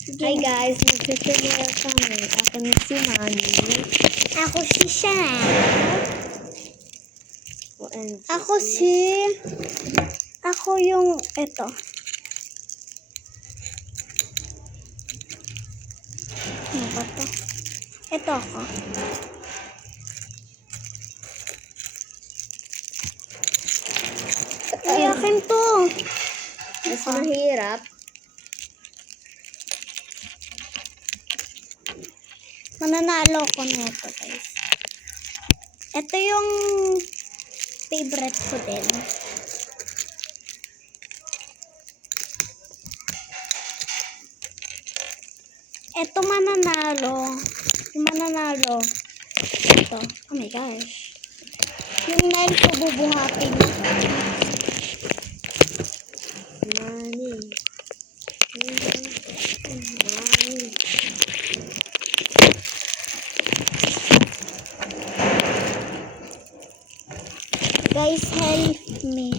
Hi guys, mag-tutorial kami. Ako ni si Manny. Ako si Chanel. OMG. Ako yung ito. Ano ba to? Ito ako. Ay, akin to. Mas mahirap. Mananalo ko nito, guys. Ito yung favorite ko din. Ito mananalo. Yung mananalo. Ito. Oh my gosh. Yung nail ko bubuhatin. Manny. Manny. Guys, help me.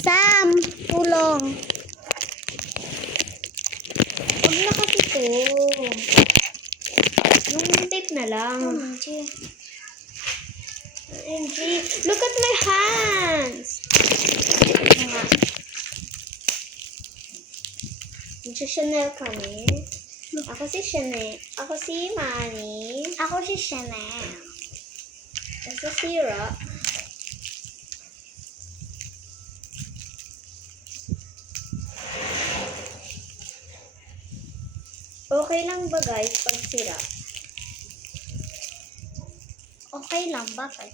Sam, tulong. Huwag na kasi to. Yung tape na lang. OMG. OMG. Look at my hands. Nga. Mag-Chanel kami. Ako si Chanel. Ako si Manny. Ako si Chanel. Ako si Rock. Okay lang ba guys pag sira? Okay lang, bakit?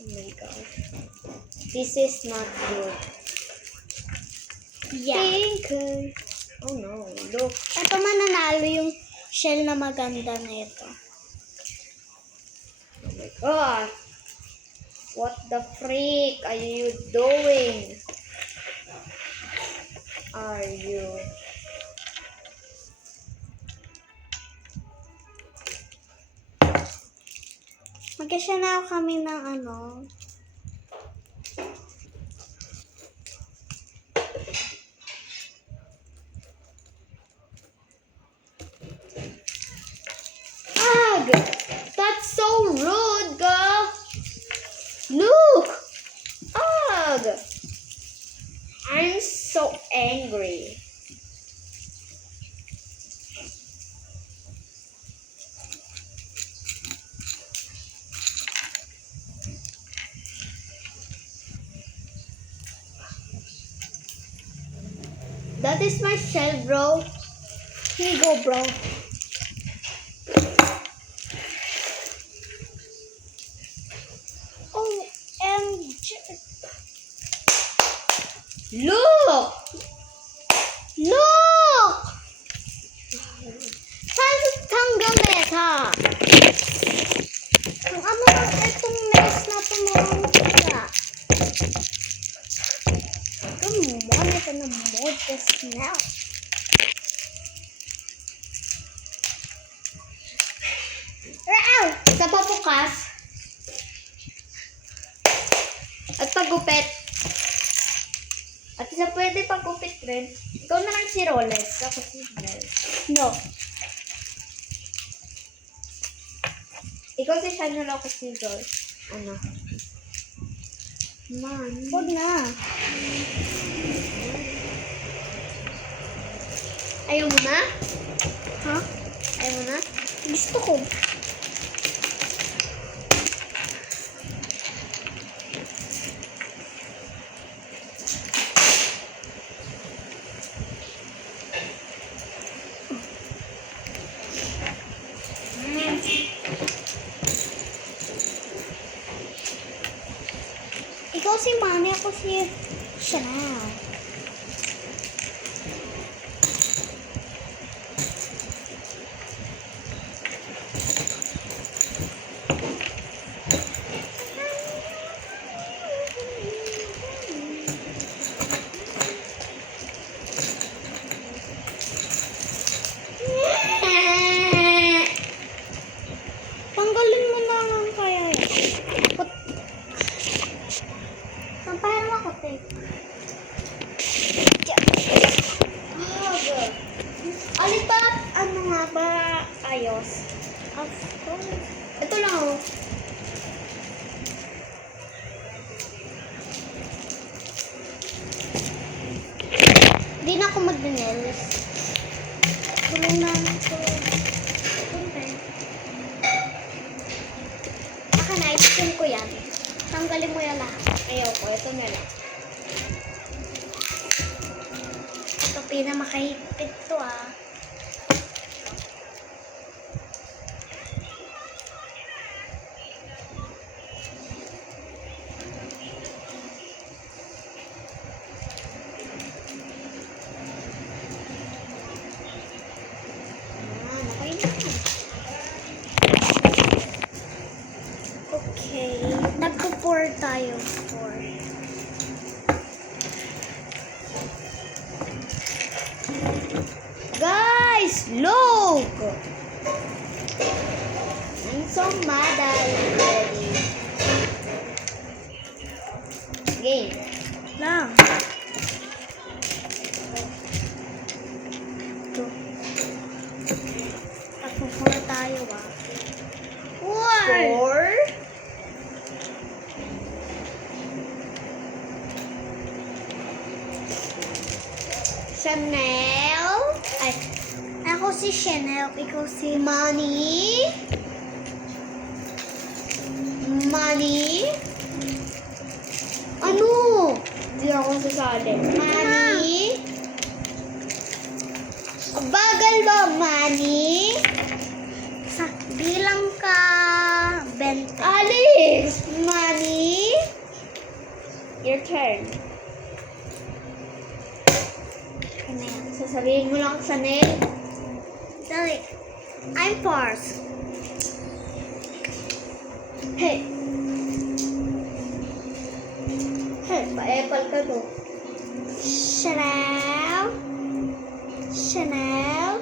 Oh my god. This is not good. Yeah. Pink. Oh no, look. Ito mananalo yung shell na maganda na ito. Oh my god. What the freak are you doing? Are you? Mag-Chanel kami ng ano. Ag! That's so rude, girl! Look! Ag! I'm so angry. That is my shell, bro. Here you go, bro. OMG. Look! Look! Saan kang gamit, ha? Ang ano lang itong nails na tumulong Gumawa ito ng mod just now. Wow! Sa papukas. At paggupit. At isa pwede paggupit rin. Ikaw na lang si Rolex. Ako si Mel. No. Ikaw si Chanel, ako si Joy. Ano? Man. Huwag na. Ayaw mo na? Ha? Ayaw mo na? Gusto ko. Ikaw si Manny, ako si Chanel. Tanggalin mo na lang kaya yan. Sampahan mo ako, tape. maayos. Of course. Ito lang oh. Hindi na ako mag-nails. Tulong na ako. Baka na-explain ko yan. Tanggalin mo yan lahat. Ayaw ko, ito na lang. Ito pinamakahigpit to ah. Okay na. Okay. Nagpo-pour tayo. Pour. Guys, look! I'm so mad already. Game. Lang. Ito. Nagpo-pour tayo ah. Four. Chanel. Ay, ako si Chanel, ikaw si Money. Money. Ano? Hindi ako sasali. Money. Bagal ba, money? Sa bilang ka 20. Alice! Money? Your turn. Ano yan? Sasabihin mo lang sa nail. Dali. I'm first. Hey! Hey, pa-apple ka to. Chanel. Chanel.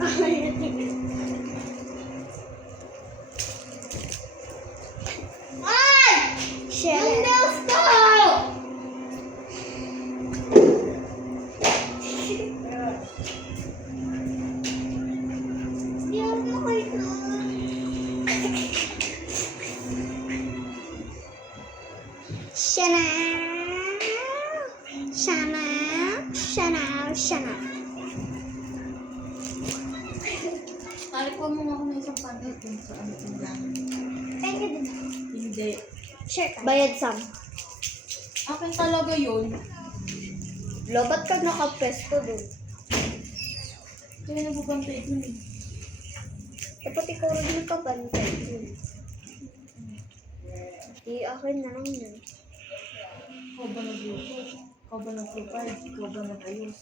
Ay! Yung Chanel. nails ko! Hindi ako makita. Chanel. Chanel. Chanel. Chanel. Alikuha mo nga ako ng isang packet dun sa ano tindahan. Thank you din. Hindi. Sure ka. Bayad Sam. Akin talaga yun. Lobat ka nakapesto dun. Kaya nabubantay dun eh. Dapat ikaw rin nakabantay dun. Di akin na lang yun. Ikaw ba nagluto? Ikaw ba nag-provide? Ikaw ba nag-ayos?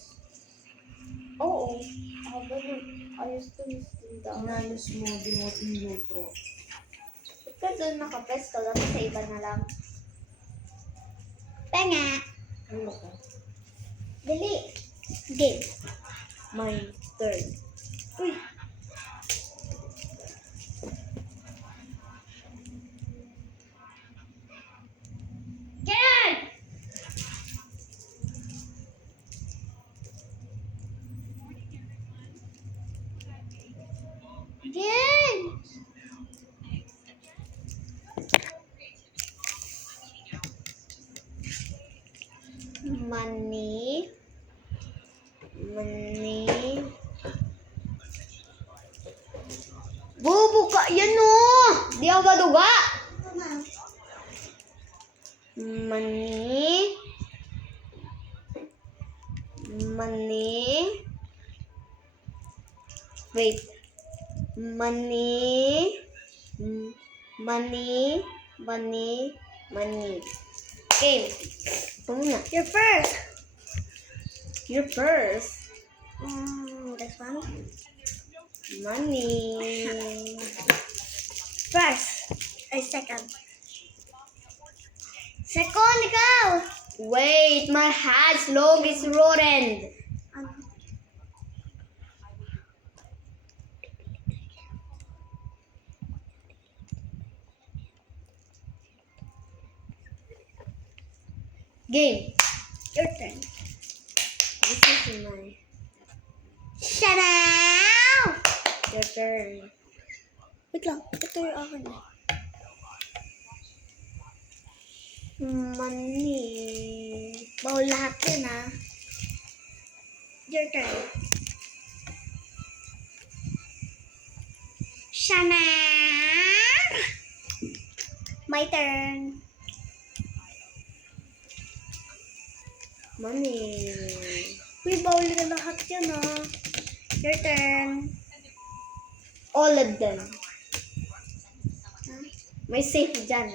Oo. Ako ba nun? Ayos to Miss Linda. Inayos mo, binuot yung luto. Ba't ka dun nakapesto? Dapat sa iba na lang. Penga. Ano ka? Dali. Game. My turn. Uy! Get! Get! Money. Money. Bobo ka! Yan o! Di ako maduga! Money. Money. Wait. Money. Money. Money. Money. Okay. Ito muna. You're first. Your first. This one. Money. First. Ay, second. Second, ikaw. Wait, my hat's log is rotten. Ano? Game. Your turn. This is my Chanel. your turn. Wait lang. Ito yung akin. Money. Bawal lahat yun, ha? Your turn. Shana! My turn. Money. Uy, bawal na lahat yun, ha? Your turn. All of them. Huh? May safe dyan.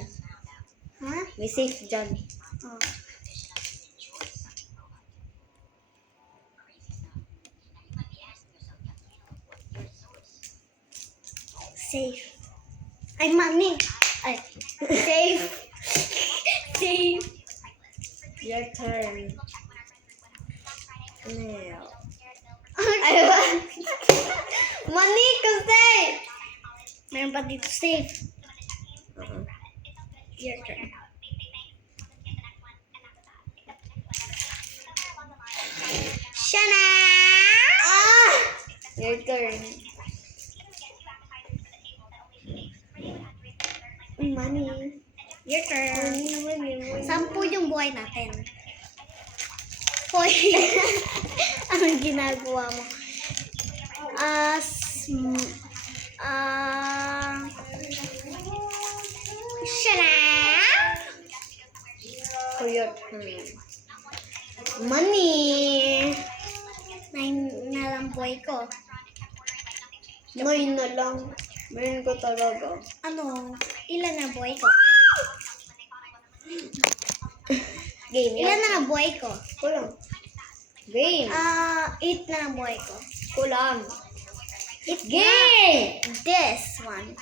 Ha? May safe dyan. Oh. Safe. Ay, money. Ay, safe. Safe. Your turn. Now. Ay, Ay, money kasi! meron pa dito safe. Uh-uh. Your turn. Shana! Ah! Your turn. Money. Your turn. Money. 10 yung buhay natin. Hoy! Anong ginagawa mo? Shana! For your turn. Money. 9 na lang buhay ko. Ngayon na lang. Meron ko talaga. Ano? Ilan na buhay ko? Game. Ilan na lang buhay ko? Kulang. Game. 8 na lang buhay ko. Kulang. It Game. This one.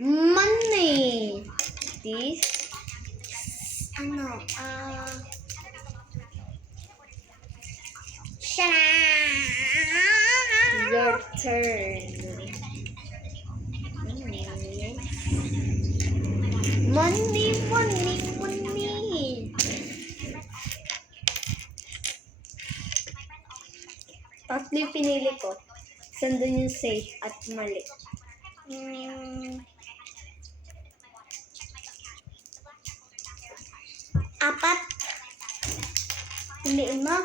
Money. This. Ano? Shana! Your turn. Money, money, money. Tatlo yung pinili ko. Saan doon yung safe at mali? Apat. Piliin mo.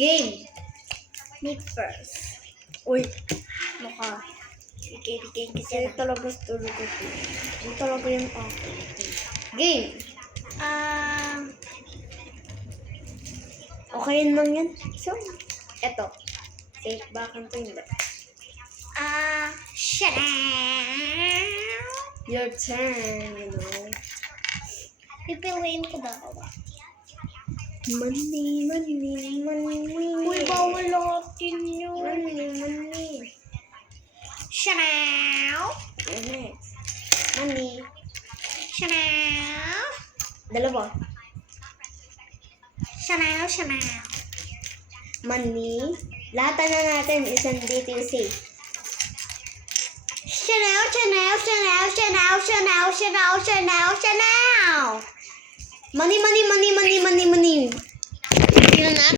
Game. Me first. Uy. Mukha. Bigay-bigay ka Sa'yo dyan. talaga story ko. Yung talaga yung Game. Okay lang yan. So, eto. Safe ba kang to hindi? Shana! Your turn, you know. Pipiliin ko daw. Money, money, money. Uy, bawal natin yun. Money, money. Shana! Next. Money. Shana! Dalawa. Shana! Shana! Money. Lahat na natin isang detail safe. Chanel, Chanel, Chanel, Chanel, Chanel, Chanel, Chanel, Chanel! Money, money, money, money, money, money. Yun na.